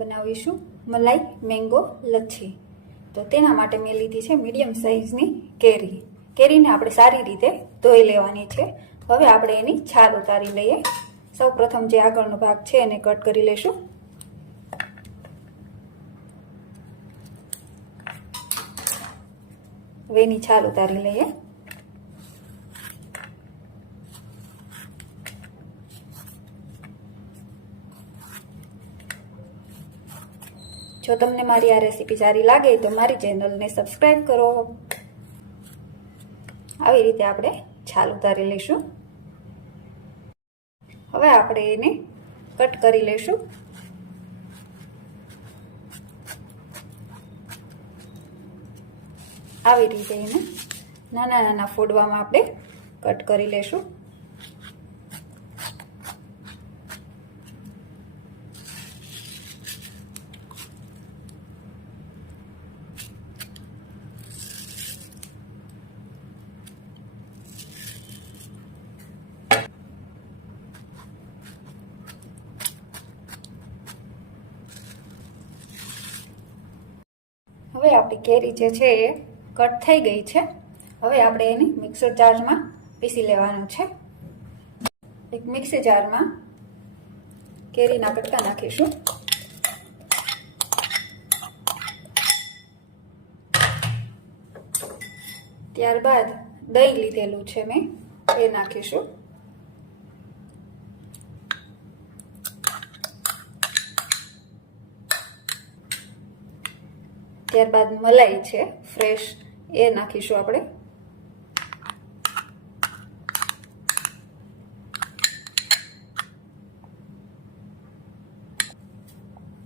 બનાવીશું મલાઈ મેંગો લચ્છી। તો તેના માટે મેં લીધી છે મીડિયમ સાઇઝની કેરી। કેરીને આપણે સારી રીતે ધોઈ લેવાની છે। હવે આપણે એની છાલ ઉતારી લઈએ। સૌ પ્રથમ જે આગળનો ભાગ છે એને કટ કરી લઈશું। હવે એની છાલ ઉતારી લઈએ। જો તમને મારી આ રેસીપી સારી લાગે તો મારી ચેનલને સબસ્ક્રાઇબ કરો। આવી રીતે આપણે છાલ ઉતારી લઈશું। હવે આપણે એને કટ કરી લઈશું। આવી રીતે એને નાના નાના ફોડવામાં આપણે કટ કરી લઈશું। હવે આપણી કેરી જે છે એ કટ થઈ ગઈ છે। હવે આપણે એને મિક્સર જારમાં પીસી લેવાનું છે। એક મિક્સર જારમાં કેરીના કટકા નાખીશું। ત્યારબાદ દહીં લીધેલું છે મેં એ નાખીશું। ત્યારબાદ મલાઈ છે ફ્રેશ એ નાખીશું આપણે।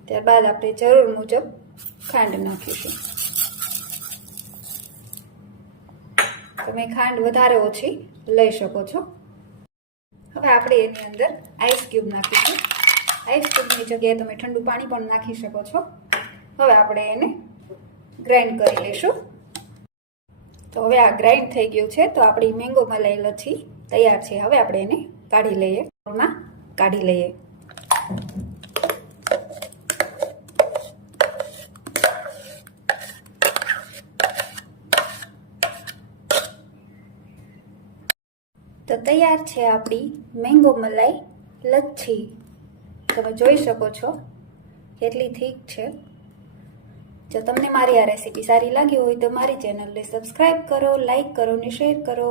ત્યારબાદ આપણે જરૂર મુજબ ખાંડ નાખીશું। તમે ખાંડ વધારે ઓછી લઈ શકો છો। હવે આપણે એની અંદર આઈસ ક્યુબ નાખીશું। આઈસ ક્યુબની જગ્યાએ તમે ઠંડુ પાણી પણ નાખી શકો છો। હવે આપણે એને ગ્રાઇન્ડ કરી લઈશું। તો હવે આ ગ્રાઇન્ડ થઈ ગયું છે। તો આપણી મેંગો મલાઈ લચ્છી તૈયાર છે। હવે આપણે એને કાઢી લઈએ। કાઢી લઈએ। તો તૈયાર છે આપણી મેંગો મલાઈ લચ્છી। તમે જોઈ શકો છો કેટલી થીક છે। જો તમને મારી આ રેસીપી સારી લાગી હોય તો મારી ચેનલને સબસ્ક્રાઇબ કરો, લાઈક કરો અને શેર કરો।